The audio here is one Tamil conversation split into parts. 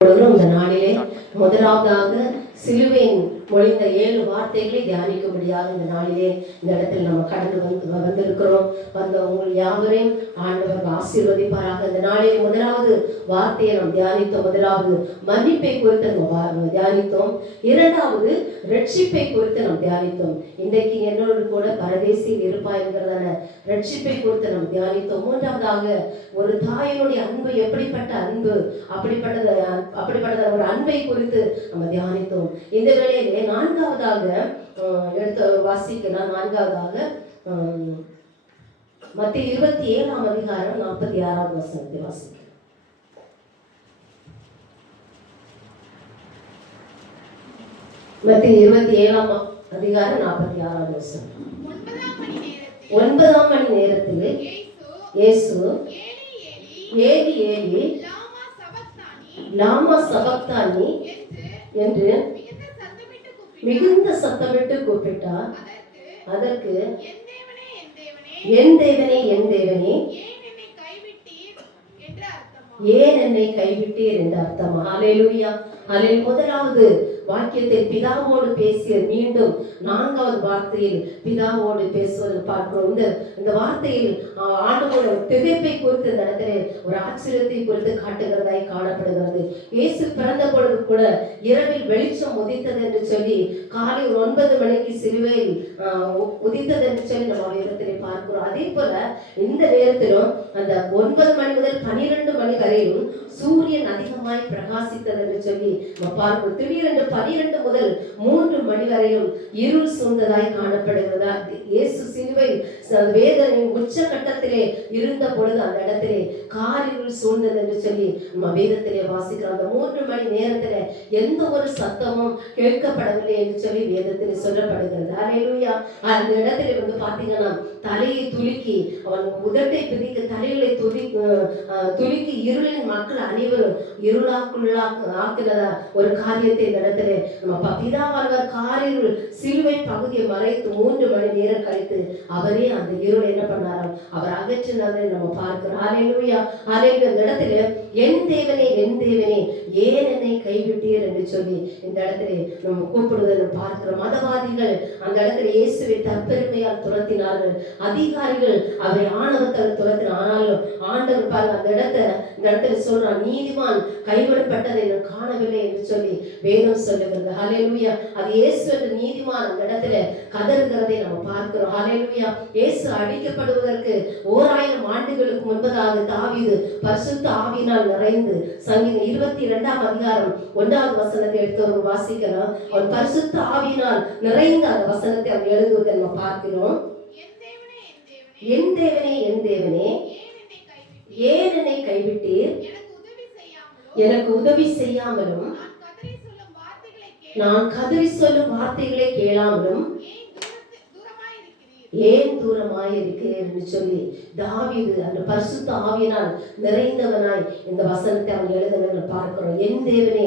இந்த நாளிலே முதலாவதாக சிலுவையின் மொழிந்த 7 வார்த்தைகளை தியானிக்க முடியாது. இந்த நாளிலே இந்த இடத்தில் நம்ம கடந்து வந்திருக்கிறோம். வந்த உங்கள் யாவரையும் ஆண்டவர் ஆசீர்வதிப்பாராக. இந்த நாளிலே முதலாவது வார்த்தையை நாம் தியானித்தோம். முதலாவது மன்னிப்பை குறித்து நம்ம தியானித்தோம். இரண்டாவது ரட்சிப்பை குறித்து நாம் தியானித்தோம். இன்றைக்கு என்னோடு கூட பரதேசியில் இருப்பாய் என்கிறதான ரட்சிப்பை குறித்து நாம் தியானித்தோம். மூன்றாவதாக ஒரு தாயினுடைய அன்பு எப்படிப்பட்ட அன்பு, அப்படிப்பட்ட ஒரு அன்பை குறித்து நம்ம தியானித்தோம். இந்த வேளையிலே நான்காவதாக எடுத்து வாசிக்கலாம். நான்காவதாக மத்திய 27ஆம் அதிகாரம் 46ஆம் வசனத்தை வாசிக்கலாம். மத்திய 27ஆம் அதிகாரம் 46ஆம் வசனம். 9ஆம் மணி நேரத்தில் இயேசு ஏலி ஏலி லாமா சபக்தானி என்று மிகுந்த சத்தமிட்டு கூப்பிட்டார். அதற்கு என் தேவனே என் தேவனே ஏன் என்னை கைவிட்டீர் என்று அர்த்தம். ஹல்லேலூயா. முதலாவது வாக்கியத்தை பிதாவோடு பேசிய மீண்டும் நான்காவது வார்த்தையில் பிதாவோடு பேசுவதை பார்க்கிறோம். இந்த வார்த்தையில் ஆண்டவரோட திகைப்பை குறித்து இந்த இடத்துல ஒரு ஆச்சரியத்தை குறித்து காட்டுகிறதாய் காணப்படுகிறது. இயேசு பிறந்த பொழுது கூட இரவில் வெளிச்சம் உதித்தது என்று சொல்லி காலை 9 மணிக்கு சிலுவையில் உதித்தது என்று சொல்லி நம்ம வேதத்திலே பார்க்கிறோம். அதே போல இந்த நேரத்திலும் அந்த 9 மணி முதல் 12 மணி வரையும் சூரியன் அதிகமாய் பிரகாசித்தது என்று சொல்லி நம்ம பார்க்கிறோம். திடீரென்று 12 முதல் 3 மணி வரையும் இருள் சூழ்ந்ததாய் காணப்படுகிறதா. இயேசு சிலுவை வேதனையின் உச்சகட்டத்திலே இருந்த பொழுது அந்த இடத்திலே காரிருள் சூழ்ந்தது என்று சொல்லி நம்ம வேதத்திலே வாசிக்கிறோம். அந்த 3 மணி நேரத்துல எந்த ஒரு சத்தமும் கேட்கப்படவில்லை என்று சொல்லி வேதத்திலே சொல்லப்படுகிறது. ஹல்லேலூயா. அந்த இடத்துல பாத்தீங்கன்னா தலையை துலுக்கி அவன் உதட்டை பிடிக்க தலைகளை துலுக்கி இருளின் மக்கள் அனைவரும் ஆக்குனதா ஒரு காரியத்தை இந்த இடத்துல நம்ம பிதாவானவர் காரிருள் சிலுவை பகுதியை மறைத்து 3 மணி நேரம் கழித்து அவரே அந்த இருளை என்ன பண்ணாராம், அவர் அகற்றினதை நம்ம பார்க்கிறோம். ஹல்லேலூயா. இந்த இடத்துல என் தேவனே என் தேவனே ஏன் என்னை கைவிட்டீர் என்று சொல்லி இந்த இடத்துல நம்ம கூப்பிடுவதை பார்க்கிறோம். மதவாதிகள் அந்த இடத்துல இயேசுவை தற்பெருமையால் துரத்தினார்கள். அதிகாரிகள் அவரை ஆணவத்தால் துரத்தினார். ஆனாலும் ஆண்டவர் பாருங்க இந்த இடத்துல சொல்றான், நீதிமான் கைவிடப்பட்டதை நான் காணவில்லை என்று சொல்லி வேதம் சொல்லுகிறது. ஹல்லேலூயா. அது இயேசு என்ற நீதிமான் அந்த இடத்துல கதறுகிறதை நம்ம பார்க்கிறோம். ஹல்லேலூயா. இயேசு அடிக்கப்படுவதற்கு 1000 ஆண்டுகளுக்கு முன்பதாக தாவீது பரிசுத்த ஆவியினால் நிறைந்து சங்கீதம் 22ஆம் அதிகாரம் 1வது வசனத்தை எடுத்து வாசிக்கிறோம். அவன் பரிசுத்த ஆவியினால் நிறைந்த அந்த வசனத்தை அவன் எழுதுவதை நம்ம பார்க்கிறோம். என் தேவனே என் தேவனே ஏன் என்னை கைவிட்டீர், எனக்கு உதவி செய்யாமலும் நான் கதறி சொல்லும் வார்த்தைகளை கேளாமலும் ஏன் தூரமாய் இருக்கிறேன் என்று சொல்லி தாவீது அந்த பரிசுத்த ஆவியினால் நிறைந்தவனாய் இந்த வசனத்தை அவன் எழுதுவதை பார்க்கிறோம். என் தேவனே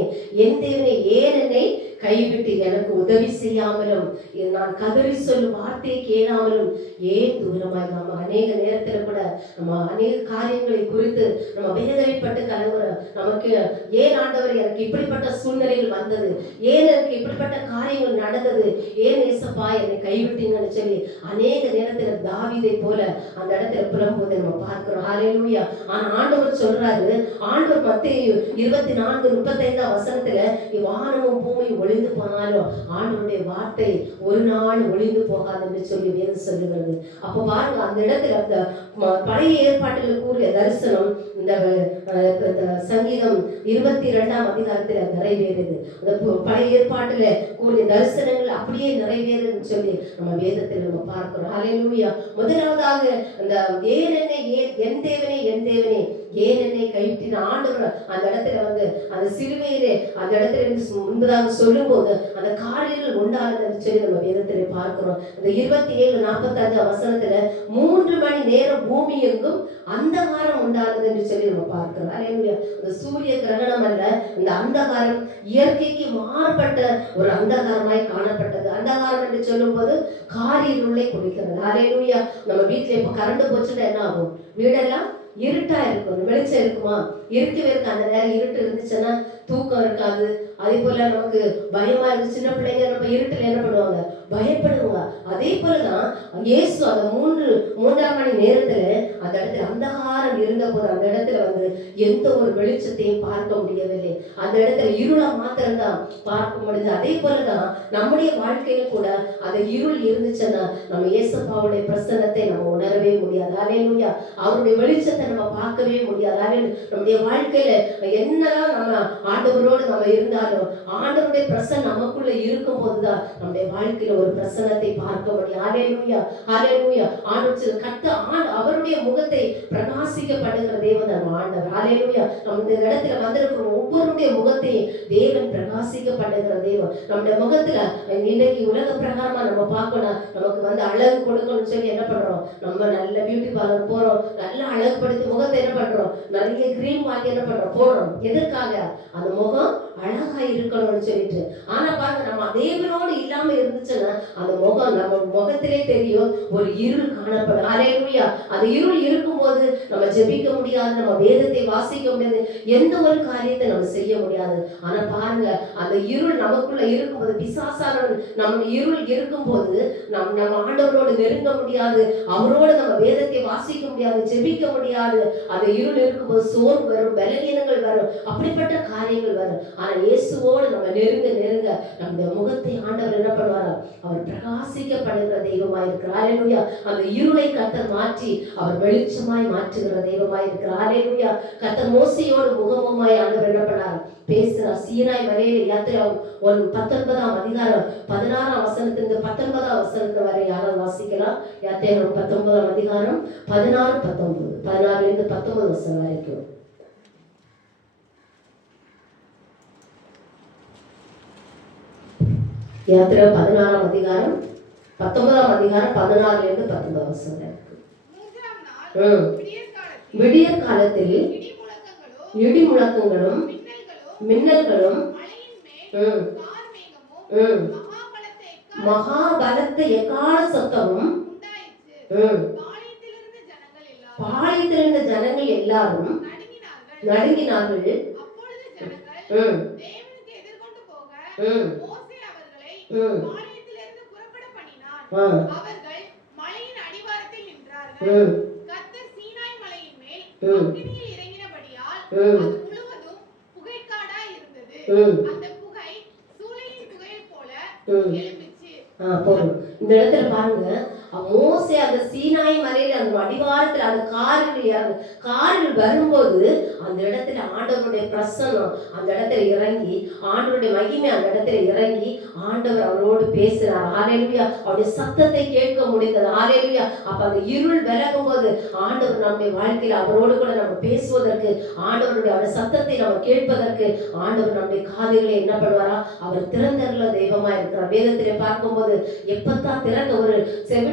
ஏன் என்னை கைவிட்டு எனக்கு உதவி செய்யாமலும் நான் கதறி சொல்லும் வார்த்தையை கேளாமலும் ஏன் தூரமாய். நம்ம அநேக நேரத்துல கூட நம்ம அநேக காரியங்களை குறித்து நம்ம வேதனைப்பட்டு கலங்குறோம். நமக்கு ஏன் ஆண்டவர் எனக்கு இப்படிப்பட்ட சூழ்நிலைகள் வந்தது, ஏன் எனக்கு இப்படிப்பட்ட காரியங்கள் நடந்தது, ஏன் ஏசப்பா என்னை கைவிட்டீங்கன்னு சொல்லி அநேக நேரத்துல தாவீதை போல அந்த இடத்துல புலம்புவதை நம்ம பார்க்கிறோம். ஹல்லேலூயா. ஆனா ஆண்டவர் சொல்றாரு, ஆண்டவர் மத்தேயு 24:35 வசனத்துல வானமும் பூமியும் ஒளிந்து போனாலும் ஆண்டவருடைய வார்த்தை ஒரு நாள் ஒளிந்து போகாது என்று சொல்லி வேதம் சொல்லுகிறது. அப்ப பாருங்க அந்த இடத்துல அந்த பழைய ஏற்பாட்டில் கூறிய தரிசனம் இந்த சங்கீதம் 22ஆம் அதிகாரத்துல நிறைவேறுது. அந்த பழைய ஏற்பாட்டுல கூறிய தரிசனங்கள் அப்படியே நிறைவேறுன்னு சொல்லி நம்ம வேதத்தில் நம்ம பார்க்கிறோம். ஹல்லேலூயா. முதலாவதாக அந்த ஏன் என்னை என் தேவனே ஏன் என்னை கைவிட்டின ஆண்டவர் அந்த இடத்துல அந்த சிலுவையிலே அந்த இடத்துல முன்பதாக சொல்லும்போது அந்த காரியங்கள் உண்டானதுன்னு சொல்லி நம்ம வேதத்திலே பார்க்கிறோம். அந்த 27:45 வசனத்துல 3 மணி நேரம் பூமி எங்கும் அந்தகாரம் உண்டானது என்று சொல்லி நம்ம பார்க்கிறோம். ஹல்லேலூயா. அந்த சூரிய கிரகணம் அல்ல, இந்த அந்தகாரம் இயற்கைக்கு மாறுபட்ட ஒரு அந்தகாரமாய் காணப்பட்டது. அந்தகாரம் என்று சொல்லும் போது காரிருளை குறிக்கிறது. ஹல்லேலூயா. நம்ம வீட்டுல இப்ப கரண்ட் போச்சுன்னா என்ன ஆகும், வீடெல்லாம் இருட்டா இருக்கும். வெளிச்சம் இருக்குமா? இருக்கவே இருக்கு. அந்த நேரம் இருட்டு இருந்துச்சுன்னா தூக்கம் இருக்காது. அதே போல நமக்கு பயமா இருக்கு. சின்ன பிள்ளைங்க நம்ம இருட்டுல என்ன பண்ணுவாங்க? பயப்படுவாங்க. அதே போலதான் இயேசு அந்த மூன்றாம் மணி நேரத்துல அந்த இடத்துல அந்தகாரம் இருந்த போது அந்த இடத்துல எந்த ஒரு வெளிச்சத்தையும் பார்க்க முடியவில்லை. அந்த இடத்துல இருளை மாத்திரம்தான் பார்க்க முடிஞ்சது. அதே போலதான் நம்முடைய வாழ்க்கையில கூட அந்த இருள் இருந்துச்சுன்னா நம்ம இயேசுப்பாவுடைய பிரசன்னத்தை நம்ம உணரவே முடியாது. அல்லேலூயா. அவருடைய வெளிச்சத்தை நம்ம பார்க்கவே முடியாது. நம்முடைய வாழ்க்கையில என்னதான் நம்ம ஆண்டவரோடு நம்ம இருந்தாலும் ஆண்டவருடைய பிரசன்னம் நமக்குள்ள இருக்கும் போதுதான் நம்முடைய வாழ்க்கையில ஒரு பிரசன்னத்தை பார்க்க முடியும். அல்லேலூயா, அல்லேலூயா. ஆண்டவர் அவருடைய முகத்தை பிரகாசிக்கப்படுகிற தேவன் நம்ம ஆண்டவர். அல்லேலூயா. நம்ம இந்த இடத்துல வந்திருக்கிற ஒவ்வொருடைய முகத்தையும் தேவன் பிரகாசிக்கப்படுகிற தேவன். நம்முடைய முகத்துல இன்னைக்கு உலக பிரகாரமா நம்ம பார்க்கணும், நமக்கு அழகு கொடுக்கணும்னு சொல்லி என்ன பண்றோம்? நம்ம நல்ல பியூட்டி பார்லர் போறோம், நல்ல அழகுபடுத்தி முகத்தை என்ன பண்றோம்? நிறைய கிரீம் வாங்கி என்ன பண்றோம்? போடுறோம். எதற்காக? அந்த முகம் அழகா இருக்கணும்னு சொல்லிட்டு. ஆனா பாருங்க, நம்ம தேவனோடு இல்லாம இருந்துச்சுன்னா அந்த முகம் நம்ம முகத்திலே தெரியும் ஒரு இருள் காணப்படும். அல்லேலூயா. அந்த இருள் இருக்கும்போது நம்ம ஜெபிக்க முடியாது, நம்ம வேதத்தை வாசிக்க முடியாது, எந்த ஒரு காரியத்தை நம்ம செய்ய முடியாது. ஆனா பாருங்க, அந்த இருள் நமக்குள்ள இருக்கும்போது, பிசாசானவன் நம்ம இருள் இருக்கும்போது நம்ம ஆண்டவரோடு நெருங்க முடியாது, அவரோடு நம்ம வேதத்தை வாசிக்க முடியாது, ஜெபிக்க முடியாது. அந்த இருள் இருக்கும்போது சோர்வு வரும், பலவீனங்கள் வரும், அப்படிப்பட்ட காரியங்கள் வரும். ஆனா இயேசுவோடு நம்ம நெருங்க நெருங்க நம்முடைய முகத்தை ஆண்டவர் என்ன பண்ணுவாரா? அவர் பிரகாசிக்கப்படுகிற தெய்வமாய் இருக்கிறார். அல்லேலூயா. அந்த இருளை கர்த்தர் மாற்றி அவர் வெளிச்சமாய் மாற்றுகிற தெய்வமாய் இருக்கிறார். அல்லேலூயா. கர்த்தர் மோசேயோடு முகமுகமாய் ஆண்டவர் என்ன பண்ணார்? பேசுறார். சீனாய் மலையில யாத்திரை 19ஆம் அதிகாரம் 16ஆம் வசனத்திலிருந்து 19ஆம் வசனத்து வரை யாரும் வாசிக்கலாம். யாத்திரை 19ஆம் அதிகாரம் 16, 19, 16லிருந்து 19 வசனம் வரைக்கும். யாத்திரை 16ஆம் அதிகாரம் 19ஆம் அதிகாரம் 16லிருந்து 19 வசனம் இருக்கு. விடியற் காலத்தில் இடி முழக்கங்களும் மின்னல்களும் மகாபலத்த எக்கால சத்தமும் பாளையத்திலிருந்த ஜனங்கள் எல்லாரும் நடுங்கினார்கள். அவர்கள் மலையின் அடிவாரத்தில் நின்றார்கள். கர்த்தர் சீனாய் மலையின் மேல் அக்கினியில் இறங்கினபடியால் அது முழுவதும் புகைக்காடாய் இருந்தது. அந்த புகை சூளையின் புகையைப் போல எழும்பிச்சு. இந்த இடத்துல பாருங்க, மோசே அந்த சீனாய் மலையில அந்த அடிவாரத்துல அந்த காரில் வரும்போது அந்த இடத்துல ஆண்டவருடைய பிரசன்னம் அந்த இடத்துல இறங்கி, ஆண்டவருடைய மகிமை அந்த இடத்துல இறங்கி ஆண்டவர் அவரோடு பேசுறார். ஹல்லேலூயா. அவருடைய சத்தத்தை கேட்க முடிந்தது. ஹல்லேலூயா. அப்ப அந்த இருள் விலகும் போது ஆண்டவர் நம்முடைய வாழ்க்கையில அவரோடு கூட நம்ம பேசுவதற்கு, ஆண்டவருடைய அவருடைய சத்தத்தை நம்ம கேட்பதற்கு ஆண்டவர் நம்முடைய காதுகளை என்ன பண்ணுவாரா? அவர் திறந்தருள தெய்வமா இருக்கிறார். வேதத்திலே பார்க்கும்போது எப்பத்தான் திறந்த ஒரு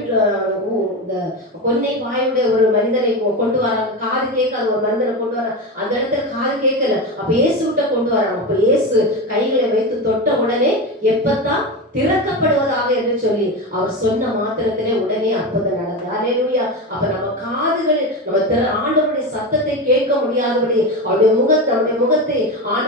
இந்த பொன்னை வாயுடைய ஒரு மனிதனை கொண்டு வராங்க, காது கேட்காத ஒரு மனிதனை கொண்டு வர, அந்த இடத்துல காது கேட்கல, அப்ப இயேசுகிட்ட கொண்டு வராங்க. அப்ப இயேசு கைகளை வைத்து தொட்ட உடனே எப்பத்தான் திறக்கப்படுவதாக என்று சொல்லி அவர் சொன்ன மாத்திரத்திலே உடனே அற்புதம் நடந்தது. அல்லேலூயா. அப்ப நம்ம காதுகள் நம்ம ஆண்டவருடைய சத்தத்தை கேட்க முடியாதபடி, அவருடைய முகத்தை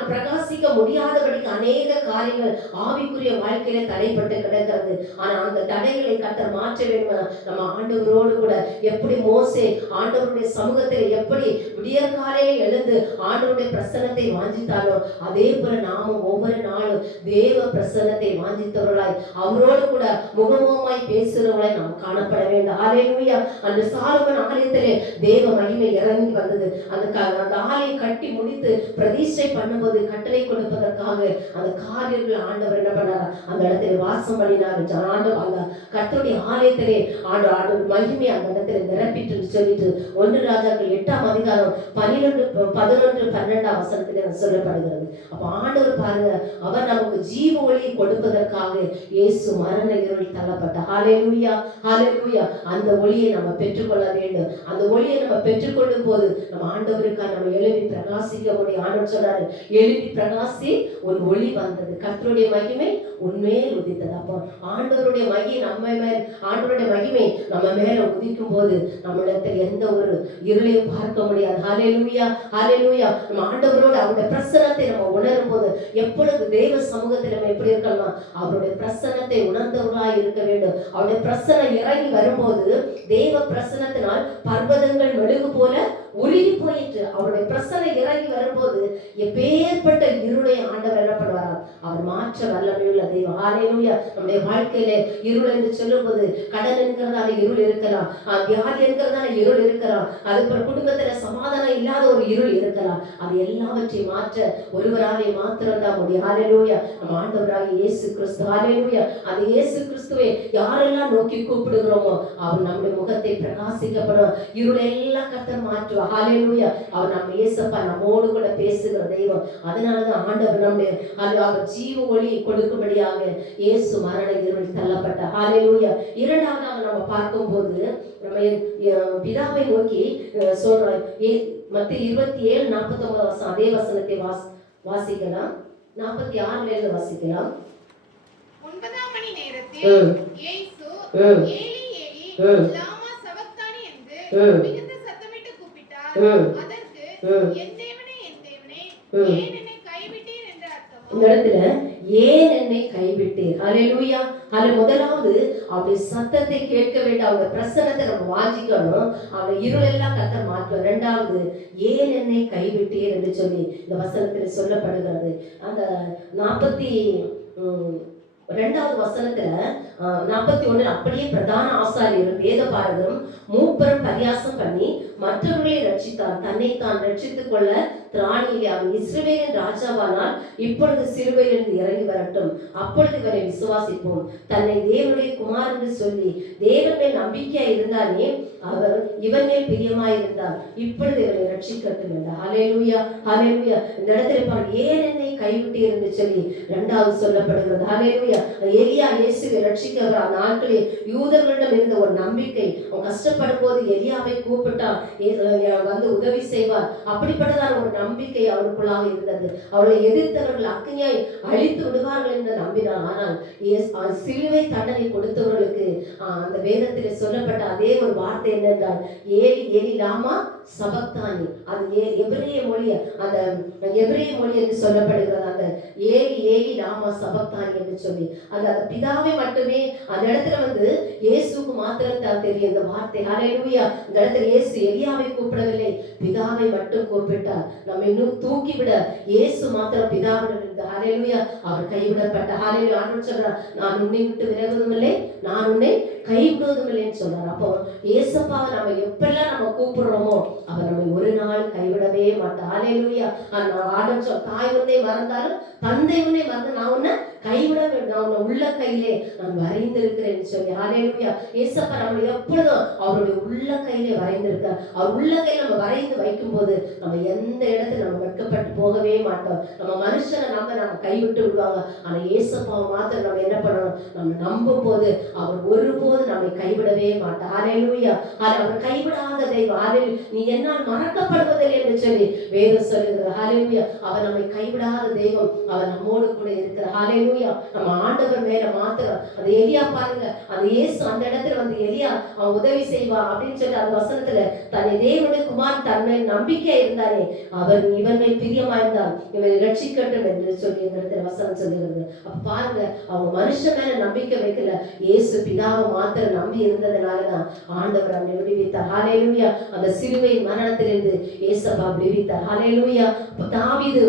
பிரகாசிக்க முடியாதபடிக்கு அநேக காரியங்கள் ஆவிக்குரிய வாழ்க்கையில தடைப்பட்டு கிடக்கிறது. ஆனா அந்த தடைகளை கர்த்தர் மாற்ற வேண்டும். நம்ம ஆண்டவரோடு கூட எப்படி மோசே ஆண்டவருடைய சமூகத்தில் எப்படி விடியற்காலையில எழுந்து ஆண்டவருடைய பிரசன்னத்தை வாஞ்சித்தாலோ அதே போல நாமும் ஒவ்வொரு நாளும் தேவ பிரசன்னத்தை வாஞ்சித்தவர்கள் அவரோடு கூட முகமுகமாய் பேசுறவங்களை நாம் காணப்பட வேண்டும். அல்லேலூயா. அந்த சாலமோன் ஆலயத்திலே தேவ மகிமை இறங்கி வந்தது. அந்த ஆலயம் கட்டி முடித்து பிரதிஷ்டை பண்ணும்போது கட்டளை கொடுப்பதற்காக அந்த காரியர்கள் ஆண்டவர் என்ன பண்ணார்? அந்த இடத்துல வாசம் பண்ணினார். ஆண்டவர் அந்த கர்த்தருடைய ஆலயத்திலே ஆண்டவர் மகிமை அந்த இடத்துல நிரப்பிட்டு சொல்லிட்டு 1 ராஜாக்கள் 8ஆம் அதிகாரம் 11, 12ஆம் வசனத்திலே சொல்லப்படுகிறது. அப்ப ஆண்டவர் பாருங்க, அவர் நமக்கு ஜீவ ஒளியை கொடுப்பதற்காக இயேசு மரண இருள் தள்ளப்பட்ட ஹalleluya ஹalleluya அந்த ஒளியை நம்ம பெற்றுக்கொள்ள வேண்டும். அந்த ஒளியை நம்ம பெற்றுக்கொள்ளும் போது நம்ம ஆண்டவருக்காக நம்ம எழுப்பி பிரகாசிக்க முடியும். ஆண்டவர் சொல்றாரு, எழுப்பி பிரகாசி உன் ஒளி வந்தது, கர்த்தருடைய மகிமை உன்மேல் உதித்தது. அப்போ ஆண்டவருடைய மகிமை ஆண்டவருடைய மகிமை நம்ம மேல உதிக்கும் போது நம்மளிடத்தில் எந்த ஒரு இருளையும் பார்க்க முடியாது. ஹalleluya ஹalleluya நம்ம ஆண்டவரோட அவருடைய பிரசன்னத்தை நம்ம உணரும் போது எப்பொழுது தேவ சமூகத்தில் நம்ம எப்படி இருக்கலாம், அவருடைய பிரசன்னத்தை உணர்ந்தவர்களாய் இருக்க வேண்டும். அவருடைய பிரசன்னம் இறங்கி வரும்போது தேவ பிரசன்னத்தினால் பர்வதங்கள் மெழுகு போல உருகி போயிற்று. அவருடைய பிரசன்னம் இறங்கி வரும்போது எப்பேற்பட்ட இருளை ஆண்டவர் என்ன பண்ணுவாராம், அவர் மாற்ற வல்லமையுள்ள தெய்வம். ஹalleluya நம்முடைய வாழ்க்கையில இருள் என்று சொல்லும் போது கடன் என்கிறதான இருள் இருக்கலாம், வியாதி என்கிறதான இருள் இருக்கலாம், அதுபோல குடும்பத்துல சமாதானம் இல்லாத ஒரு இருள் இருக்கலாம். அது எல்லாவற்றையும் மாற்ற ஒருவராலே மாத்திரம் தான் முடியும். ஹalleluya நம்ம ஆண்டவராகிய இயேசு கிறிஸ்து. ஹalleluya அந்த இயேசு கிறிஸ்துவை யாரெல்லாம் நோக்கி கூப்பிடுகிறோமோ அவர் நம்முடைய முகத்தை பிரகாசிக்கப்படும், இருளெல்லாம் கர்த்தர் மாற்றுவார். ஹalleluya அவர் நம்ம இயேசப்பா நம்மோடு கூட பேசுகிற தெய்வம். அதனாலதான் ஆண்டவர் நம்முடைய அவர் ஜீவ ஒளி கொடுக்கும்படியாக இயேசு மரண இருள் தள்ளப்பட்ட. ஹalleluya இரண்டாவதாக நம்ம பார்க்கும்போது நம்ம பிதாவை நோக்கி சொல்றோம். மத்தேயு 27:49 அதே வசனத்தை வாசிக்கலாம். 46 வாசிக்கலாம். 9ஆம் மணி நேரத்தில் இயேசு ஏலி ஏலி லாமா சபக்தானி என்று மிகுந்த சத்தமிட்டு கூப்பிட்டார். அதற்கு என் தேவனே ஏன் என்னை கைவிட்டீர் என்று அர்த்தம். இந்த இடத்துல ஏன் என்னை கைவிட்டீர். ஹalleluya முதலாவது அவருடைய சத்தத்தை கேட்க வேண்டும், அவருடைய பிரசன்னத்தை நம்ம வாஞ்சிக்கணும், அவருடைய இருளெல்லாம் கர்த்தர் மாற்றுவார். இரண்டாவது ஏன் என்னை கைவிட்டீர் என்று சொல்லி இந்த வசனத்தில் சொல்லப்படுகிறது. அந்த 42வது வசனத்துல 41 அப்படியே பிரதான ஆசாரியரும் வேதபாரகரும் மூப்பரும் பரியாசம் பண்ணி மற்றவர்களை ரட்சித்தார், தன்னைத்தான் ரட்சித்துக் கொள்ள திராணியிலே அவன் இஸ்ரவேலின் ராஜாவானால் இப்பொழுது சிலுவையிலிருந்து இறங்கி வரட்டும், அப்பொழுது இவரை விசுவாசிப்போம். தன்னை தேவனுடைய குமார் என்று சொல்லி தேவன் மேல் நம்பிக்கையா இருந்தானே அவர் இவன் மேல் பிரியமாயிருந்தார், இப்பொழுது இவரை ரட்சிக்கட்டும் என்றார். ஹalleluya ஹalleluya இந்த இடத்துல பாருங்க, ஏன் என்னை கைவிட்டீர் என்று சொல்லி இரண்டாவது சொல்லப்படுகிறது. ஹalleluya எலியா இயேசுவை ரட்சிக்க நாட்களில் யூதர்களிடம் இருந்த ஒரு நம்பிக்கை, அவன் கஷ்டப்படும் போது எலியாவை கூப்பிட்டா வந்து உதவி செய்வார், அப்படிப்பட்டதான ஒரு நம்பிக்கை அவருக்குள்ளாக இருந்தது. அவர்களை எதிர்த்தவர்கள் அக்னியாய் அழித்து விடுவார்கள் என்று நம்பினார். ஆனால் சிலுவை தண்டனை கொடுத்தவர்களுக்கு அந்த வேதத்திலே சொல்லப்பட்ட அதே ஒரு வார்த்தை என்னென்றால் ஏலி ஏலி லாமா சபக்தானி. அது எபிரேய மொழி, அந்த எபிரேய மொழி என்று சொல்லப்படுகிறது. அந்த ஏலி ஏலி லாமா சபக்தானி என்று சொல்லி அந்த பிதாவை மட்டுமே அந்த இடத்துல வந்து இயேசுக்கு மாத்திரம் தான் தெரியும் இந்த வார்த்தை. ஹalleluya இந்த இடத்துல இயேசு எலியாவை கூப்பிடவில்லை, பிதாவை மட்டும் கூப்பிட்டார். நம்ம இன்னும் தூக்கிவிட இயேசு மாத்திரம் பிதாவிடம் இருந்த. ஹalleluya அவர் கைவிடப்பட்ட. ஹalleluya ஆண்டவர் சொல்றார், நான் உன்னை விட்டு விலகுவதும் இல்லை, நான் உன்னை கைவிடுவதும் இல்லைன்னு சொல்றார். அப்போ இயேசுப்பாவை நம்ம எப்பெல்லாம் நம்ம கூப்பிடுறோமோ அவர் நம்மை ஒரு நாள் கைவிடவே மாட்டார். ஹalleluya ஆண்டவர் சொல், தாய் உன்னை மறந்தாலும் தந்தை உன்னை மறந்து நான் உன்னை கைவிட வேண்டும், நான் உன்னை உள்ள கையிலே நான் வரைந்திருக்கிறேன்னு சொல்லி. ஹalleluya இயேசுப்பா நம்ம எப்பொழுதும் அவருடைய உள்ள கையிலே வரைந்திருக்கார். அவர் உள்ள கையில நம்ம வரைந்து வைக்கும் போது நம்ம எந்த இடத்துல நம்ம வெட்கப்பட்டு போகவே மாட்டோம். நம்ம மனுஷனை நம்ம கைவிட்டு விடுவாங்க, ஆனா இயேசுப்பாவை மாத்திரம் நம்ம என்ன பண்ணணும், நம்ம நம்பும் போது அவர் ஒருபோது நம்மை கைவிடவே மாட்டார். ஹalleluya அவர் கைவிடாத தெய்வம். ஹalleluya நீ என்னால் மறக்கப்படுவதில்லை என்று சொல்லி வேதம் சொல்லுகிறது. ஹalleluya அவர் நம்மை கைவிடாத தெய்வம், அவர் நம்மோடு கூட இருக்கிறார். ஹalleluya நம்ம ஆண்டவர் மேல மாத்திரம் அந்த எலியா பாருங்க, அந்த இயேசு அந்த இடத்துல வந்து எலியா அவன் உதவி செய்வா அப்படின்னு சொல்லி அந்த வசனத்துல தன்னை தேவனுடைய குமார் தன்மை நம்பிக்கை இருந்தானே அவர் இவன் மேல் பிரியமாயிருந்தார், இவனை ரட்சிக்கட்டும் என்று சொல்லி இந்த இடத்துல வசனம் சொல்லுகிறது. அப்ப பாருங்க அவங்க மனுஷன் மேல நம்பிக்கை வைக்கல, இயேசு பிதாவை மாத்திரம் நம்பி இருந்ததுனாலதான் ஆண்டவர் அவனை விடுவித்தார். ஹalleluya அந்த சிலுவை மரணத்திலிருந்து இயேசுப்பா விடுவித்தார். ஹalleluya தாவீது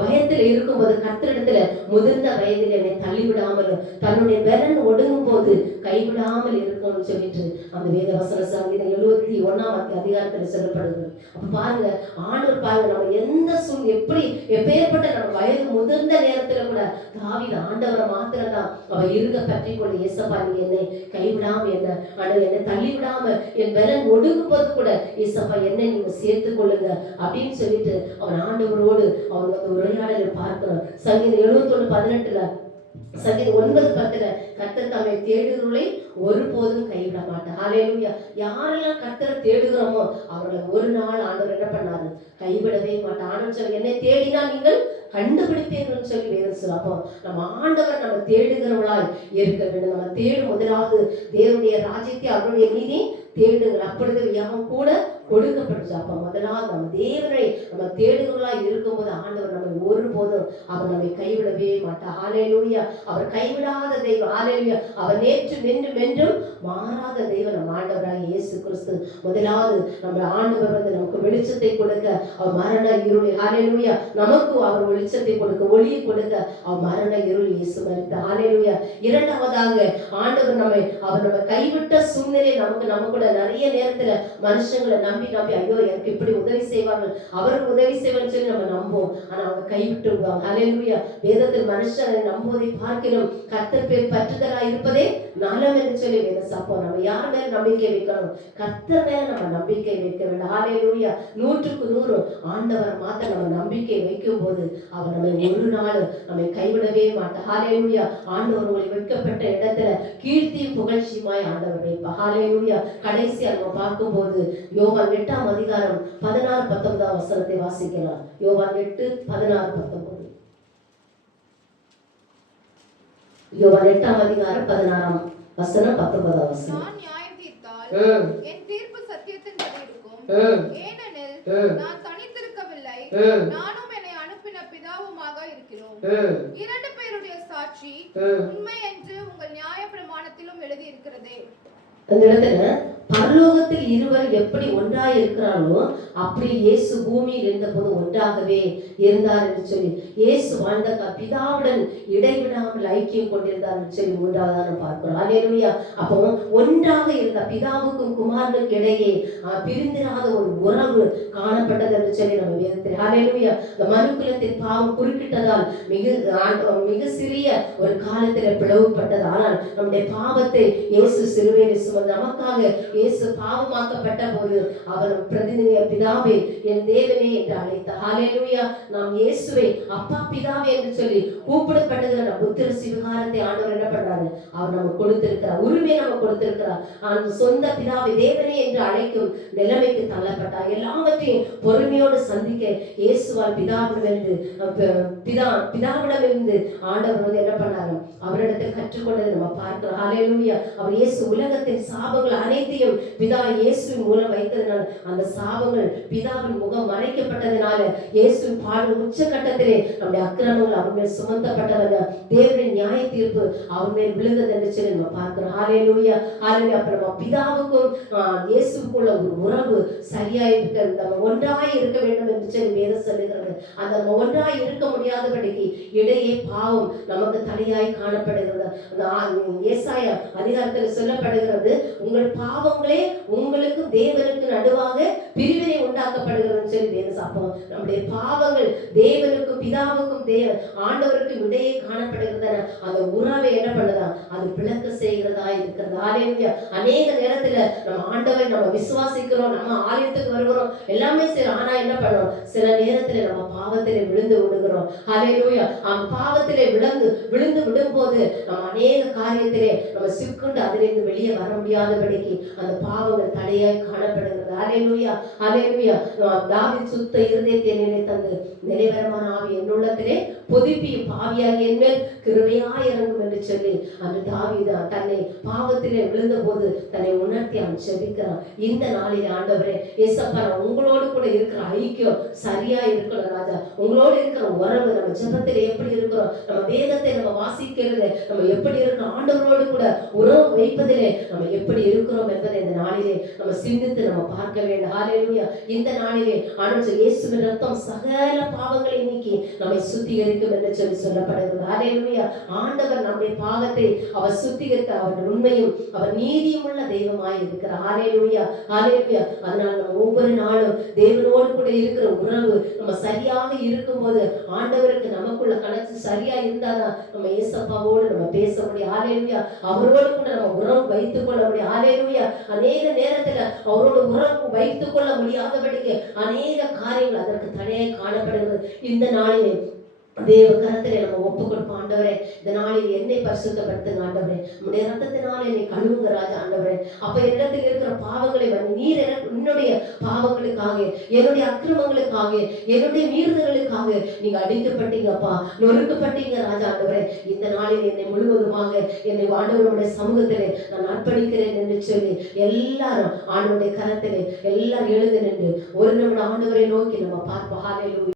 பயத்தில் இருக்கும்போது கர்த்தரிடத்துல முதிர்ந்த வயதில் என்னை தள்ளிவிடாமலும் தன்னுடைய பலன் ஒடுங்கும் போது கைவிடாமல் இருக்கணும்னு சொல்லிட்டு அந்த வேத வசன சங்கீதம் 71 அதிகாரத்துல சொல்லப்படுது. அப்ப பாருங்க ஆண்டவர் பாருங்க நம்ம எந்த எப்படி எப்பேற்பட்ட நம்ம வயது முதிர்ந்த நேரத்துல கூட தாவீது ஆண்டவரை மாத்திரம் தான் அவ இருக பற்றி கொண்டு இயேசப்பா நீ என்னை கைவிடாம என்ன ஆண்டவர் என்னை தள்ளிவிடாம என் பலன் ஒடுங்கும் போது கூட இயேசப்பா என்னை நீங்க சேர்த்துக் கொள்ளுங்க அப்படின்னு சொல்லிட்டு அவன் ஆண்டவரோடு அவன் வந்து உரையாடலை பார்க்கணும். சங்கீதம் 71:18 சங்கீதம் 9:10 கர்த்தர் தம்மை தேடுகிறவர்களை ஒருபோதும் கைவிட மாட்டார். ஹல்லேலூயா. யாரெல்லாம் கர்த்தரை தேடுகிறோமோ அவர்களை ஒரு நாள் ஆண்டவர் என்ன பண்ணாரு? கைவிடவே மாட்டார். ஆண்டவர் சொல்லி என்னை தேடினா நீங்கள் கண்டுபிடிப்பீர்கள் சொல்லி வேதம் சொல்லும். அப்போ நம்ம ஆண்டவர் நம்ம தேடுகிறவர்களாய் இருக்க வேண்டும். நம்ம தேடும் முதலாவது தேவனுடைய ராஜ்யத்தை அவருடைய நீதி தேடுங்கள், அப்பொழுது யாவும் கூட கொடுக்கப்படுச்சு. அப்ப முதலாவது நம்ம தேவனை நம்ம தேடுகிறவர்களாய் இருக்கும்போது ஆண்டவர் நம்மை ஒருபோதும் அவர் நம்மை கைவிடவே மாட்டார். ஹல்லேலூயா. அவர் கைவிடாத தெய்வம். ஹல்லேலூயா. அவர் நேற்று நின்றும் என்றும் மாறாத தெய்வம் நம்ம ஆண்டவராக இயேசு கிறிஸ்து. முதலாவது நம்ம ஆண்டவர் நமக்கு வெளிச்சத்தை கொடுக்க அவர் மரண இருள். ஹல்லேலூயா. நமக்கு அவர் வெளிச்சத்தை கொடுக்க, ஒளியை கொடுக்க அவர் மரண இருள் இயேசு மரித்தார். ஹல்லேலூயா. இரண்டாவதாக ஆண்டவர் அவர் நம்ம கைவிட்ட சூழ்நிலை நம்ம கூட நிறைய நேரத்துல மனுஷங்களை நம்பி ஐயோ எனக்கு இப்படி உதவி செய்வார்கள், அவருக்கு உதவி செய்வார்கள் சொல்லி நம்ம நம்புவோம். ஆனா அவங்க கைவிட்டு விடுவாங்க. ஹல்லேலூயா. வேதத்தில் மனுஷனை நம்புவதை பார்க்கிறோம் கர்த்தர் பேர் பற்றுதலாய் இருப்பதே நலம் என்று சொல்லி வேதம் சாப்போம். நம்ம யார் மேல நம்பிக்கை வைக்கணும்? கர்த்தர் மேல நம்ம நம்பிக்கை வைக்க வேண்டும். ஹல்லேலூயா. 100க்கு 100 ஆண்டவர் மாத்த நம்ம நம்பிக்கை வைக்கும் போது அவர் நம்மை ஒரு நாள் நம்மை கைவிடவே மாட்டார். ஹல்லேலூயா. ஆண்டவர் உங்களை வைக்கப்பட்ட இடத்துல கீர்த்தியும் புகழ்ச்சியுமாய் ஆண்டவர் வைப்பார். ஹல்லேலூயா. கடைசியா நம்ம பார்க்கும்போது யோவான் 8ஆம் அதிகாரம் 16-19 வசனத்தை வாசிக்கலாம். யோவான் 8:16-19. யோவான் 8ஆம் அதிகாரம் 16ஆம் வசனம் 19ஆம் வசனம். நான் நியாயம் தீர்த்தால் என் தீர்ப்பு சத்தியத்தின்படி இருக்கும். ஏனெனில் நான் தனித்திருக்கவில்லை, நானும் என்னை அனுப்பின பிதாவுமாக இருக்கிறோம். இரண்டு பேருடைய சாட்சி உண்மை என்று உங்கள் நியாயப்பிரமாணத்திலும் எழுதி இருக்கிறதே. அந்த இடத்துல பரலோகத்தில் இருவர் எப்படி ஒன்றாய் இருக்கிறாரோ அப்படி இயேசு பூமியில் இருந்தபோது ஒன்றாகவே இருந்தார் என்று சொல்லி, இயேசு வாழ்ந்த பிதாவுடன் இடைவிடாமல் ஐக்கியம் கொண்டிருந்தார் என்று சொல்லி மூன்றாவதாக பார்க்கிறோம். ஹல்லேலூயா. அப்போ ஒன்றாக இருந்த பிதாவுக்கும் குமாரனுக்கு இடையே பிரிந்திராத ஒரு உறவு காணப்பட்டது என்று சொல்லி நம்ம வேதத்தில். ஹல்லேலூயா. இந்த மனுக்குலத்தின் பாவம் குறுக்கிட்டதால் மிக சிறிய ஒரு காலத்தில் பிளவுபட்டது. ஆனால் நம்முடைய பாவத்தை இயேசு சிலுவையில் சுமந்து நமக்காக இயேசு பாவமாக்கப்பட்ட போது அவர் பிரதிநிதிய பிதாவே என் தேவனே என்று அழைத்தார். ஹல்லேலூயா. நாம் இயேசுவை அப்பா பிதாவே என்று சொல்லி கூப்பிடப்படுகிற புத்திர சிவகாரத்தை ஆண்டவர் என்ன பண்றாரு? அவர் நமக்கு கொடுத்திருக்கிறார், உரிமை நமக்கு கொடுத்திருக்கிறார். அந்த சொந்த பிதாவை தேவனே என்று அழைக்கும் நிலைமைக்கு தள்ளப்பட்டார். எல்லாவற்றையும் பொறுமையோடு சந்திக்க இயேசுவால் பிதாவிடமிருந்து ஆண்டவர் என்ன பண்ணாரு? அவரிடத்தில் கற்றுக்கொண்டதை நம்ம பார்க்கிறோம். ஹல்லேலூயா. அவர் இயேசு உலகத்தின் சாபங்கள் அனைத்தையும் பிதா இயேசுவின் மூலம் வைத்ததினால் அந்த சாபங்கள் பிதாவின் முகம் மறைக்கப்பட்டதினால இயேசுவின் பாடு உச்சகட்டத்திலே நம்முடைய அக்கிரமங்கள் அவர் மேல் சுமத்தப்பட்டவங்க, தேவனின் நியாய தீர்ப்பு அவர் மேல் விழுந்தது என்று சொல்லி நம்ம பார்க்கிறோம். ஹல்லேலூயா. ஹல்லேலூயா. அப்ப நம்ம பிதாவுக்கும் இயேசுக்குள்ள ஒரு உறவு சரியாய் இருக்க, நம்ம ஒன்றாய் இருக்க வேண்டும் என்று சொல்லி வேதம் சொல்லுகிறது. அந்த நம்ம ஒன்றாய் இருக்க முடியாதபடிக்கு இடையே பாவம் நமக்கு தடையாய் காணப்படுகிறது. ஏசாயா அதிகாரத்தில் சொல்லப்படுகிறது, உங்கள் பாவங்களே உங்களுக்கு தேவனுக்கு நடுவாக பிரிவினை உண்டாக்கப்படுகிறது சொல்லி வேதம் சாப்போம். நம்முடைய பாவங்கள் தேவனுக்கும் பிதாவுக்கும் ஆண்டவருக்கும் இடையே காணப்படுகிறது. அந்த உறவை என்ன பண்ணுதா? அது பிளக்க செய்கிறதா இருக்கிறது. ஹல்லேலூயா. அநேக நேரத்துல நம்ம ஆண்டவரை நம்ம விசுவாசிக்கிறோம், நம்ம ஆலயத்துக்கு வருகிறோம், எல்லாமே சரி. ஆனா என்ன பண்ணுவோம்? சில நேரத்துல நம்ம பாவத்திலே விழுந்து விடுகிறோம். ஹல்லேலூயா. பாவத்திலே விழுந்து விடும்போது நம்ம அநேக காரியத்திலே நம்ம சிக்குண்டு அதிலிருந்து வெளியே வர முடியாதபடிக்கு அந்த பாவங்கள் தடையாய் காணப்படுகிறது. ஹல்லேலூயா. ஹல்லேலூயா. தாவீது சுத்த இருதயத்தை நினைத்தந்து நிறைவேறமான ஆவி என்னுள்ளத்திலே புதுப்பியும் பாவியாக என்மேல் கிருபையாய் இறங்கும் என்று சொல்லி அந்த தாவீது தன்னை பாவத்திலே விழுந்த போது தன்னை உணர்த்தி அவன் செபிக்கிறான். இந்த நாளில் ஆண்டவரே ஏசப்பா, உங்களோடு கூட இருக்கிற ஐக்கியம் சரியா இருக்கணும் ராஜா. உங்களோடு இருக்கிற உறவு, நம்ம ஜெபத்தில் எப்படி இருக்கிறோம், நம்ம வேதத்தை நம்ம வாசிக்கிறது நம்ம எப்படி இருக்கிறோம், ஆண்டவரோடு கூட உறவு வைப்பதிலே நம்ம எப்படி இருக்கிறோம் என்பதை இந்த நாளிலே நம்ம சிந்தித்து நம்ம பார்க்க வேண்டும். ஹல்லேலூயா. இந்த நாளிலே ஆண்டவர் இயேசுவின் ரத்தம் சகல பாவங்களை நீக்கி நம்மை சுத்திகரிக்கும் என்று சொல்லி சொல்லப்படுகிறது. ஹல்லேலூயா. ஆண்டவர் நம்முடைய பாவத்தை அவர் சுத்திகரிக்க அவர் உண்மையும் அவர் நீதியும் உள்ள தெய்வமாய் இருக்கிறார். ஹல்லேலூயா. ஹல்லேலூயா. அதனால நம்ம ஒவ்வொரு நாளும் தேவனோடு கூட இருக்கிற உறவு நம்ம சரியாக இருக்கும்போது ஆண்டவருக்கு நமக்குள்ள கணக்கு சரியா இருந்தாதான் நம்ம ஏசப்பாவோடு நம்ம பேச முடியும். ஹல்லேலூயா. அவரோடு கூட நம்ம உறவு வைத்துக் கொள்ள முடியும். ஹல்லேலூயா. அநேக நேரத்துல அவரோட உறவு வைத்துக் கொள்ள முடியாதபடிக்கு அநேக காரியங்கள் அதற்கு தடையாய் காணப்படுகிறது. இந்த நாளிலே தேவ கரத்திலே நம்ம ஒப்பு கொடுப்போம். ஆண்டவரே, இந்த நாளில் என்னை பரிசுத்தப்படுத்துங்க ஆண்டவரே. உம்முடைய ரத்தத்தினால என்னை கழுவுங்க ராஜா ஆண்டவரே. அப்ப என்னிடத்தில் இருக்கிற பாவங்களை நீர் என்னுடைய பாவங்களுக்காக, என்னுடைய அக்கிரமங்களுக்காக, என்னுடைய மீறுதல்களுக்காக நீங்க அடிக்கப்பட்டீங்கப்பா, நொறுக்கப்பட்டீங்க ராஜா ஆண்டவரே. இந்த நாளில் என்னை முழுவதுமாக என்னை ஆண்டவருடைய சமூகத்திலே நான் அர்ப்பணிக்கிறேன் என்று சொல்லி எல்லாரும் ஆண்டவருடைய கரத்திலே எல்லாரும் எழுந்து நின்று ஒரு நிமிடம் ஆண்டவரை நோக்கி நம்ம பார்ப்போம். ஹல்லேலூயா.